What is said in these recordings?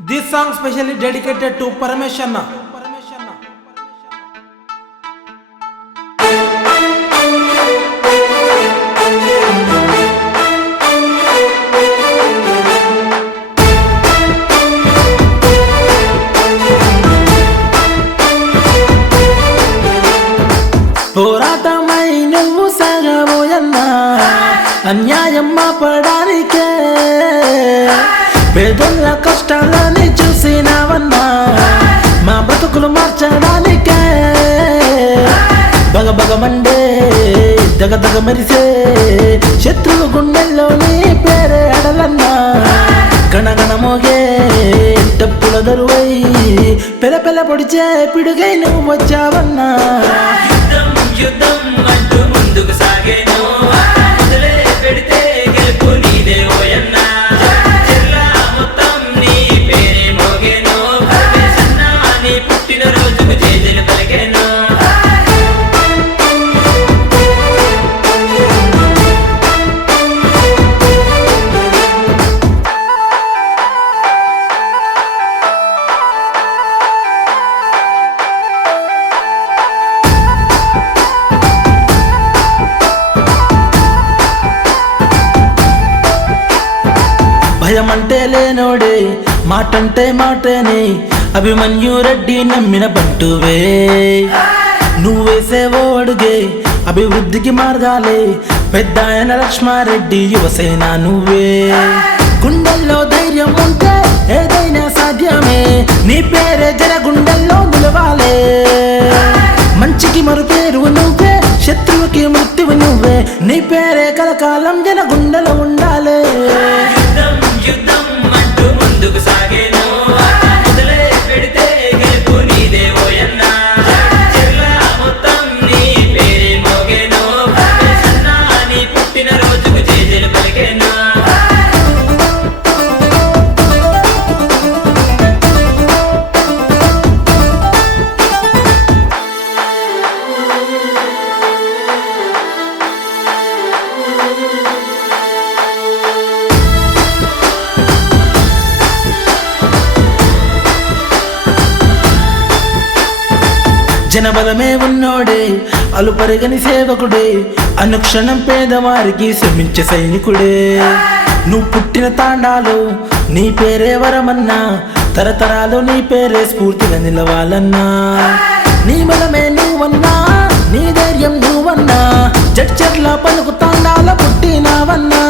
This song specially dedicated to Parameshanna. పోరాటమై నువ్వు సాగబోయన్నా అన్యాయం ఆపడానికే పేదల కష్టాలని చూసినావన్నా మా బతుకులు మార్చడానికే బగబగమండే దగదగ మెరిసే శత్రువు గుండెల్లో నీ పేరే అడలన్నా గణగణ మోగే డప్పుల దరువై పెల పొడిచే పిడుగై నువ్వు వచ్చావన్నా యుద్ధం అంటూ ముందుకు సాగేను మొదలే పెడితే గెలుపు నీదే ఓయన్నా జిల్లా మొత్తం నీ పేరే మోగేను పరమేశన్నా నీ పుట్టిన రోజుకు జేజలు పలికేను భయమంటే లేనోడే మాటంటే మాటేనే అభిమన్యు రెడ్డి నమ్మిన బంటువే నువ్వేసేవో అడుగే అభివృద్ధికి మార్గాలే పెద్ద ఆయన లక్ష్మారెడ్డి యువసేన నువ్వే గుండెల్లో ధైర్యం ఉంటే ఏదైనా సాధ్యమే నీ పేరే జన గుండెల్లో నిలవాలే మంచికి మరు పేరు నువ్వే శత్రువుకి మృత్యువు నువ్వే నీ పేరే కలకాలం జన గుండెలో ఉండాలే యుద్ధం అంటూ ముందుకు సాగేను మొదలే పెడితే గెలుపు నీదే ఓయన్నా జిల్లా మొత్తం నీ పేరే మోగేను పరమేశన్నా నీ పుట్టిన రోజుకు జేజలు పలికేను జనబలమే ఉన్నోడే అలుపరిగని సేవకుడే అనుక్షణం పేదవారికి శ్రమించే సైనికుడే నువ్వు పుట్టిన తాండాలు నీ పేరే వరమన్నా తరతరాలు నీ పేరే స్ఫూర్తిగా నిలవాలన్నా నీ బలమే నువ్వన్నా నీ ధైర్యం నువ్వన్నా జడ్చర్ల పలుకు తాండాల పుట్టినావన్నా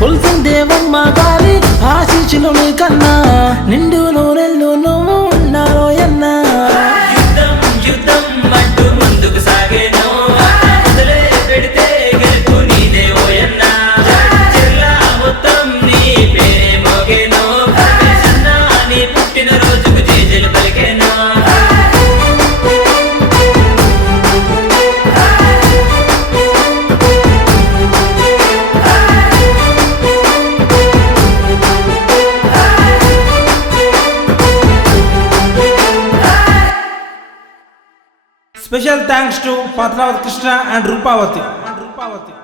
పుల్సింగ్ దేవమ్మ గారి ఆశీస్సులు నీకన్నా నిండు నూరెళ్ళు నువ్వు ఉన్నారోయన్నా యుద్ధం అంటూ ముందుకు సాగేను మొదలే పెడితే గెలుపు నీదే ఓయన్నా జిల్లా మొత్తం నీ పేరే మోగేను పరమేశన్నా నీ పుట్టిన రోజుకు జేజలు పలికేను Special thanks to Padmavat Krishna and Rupavati.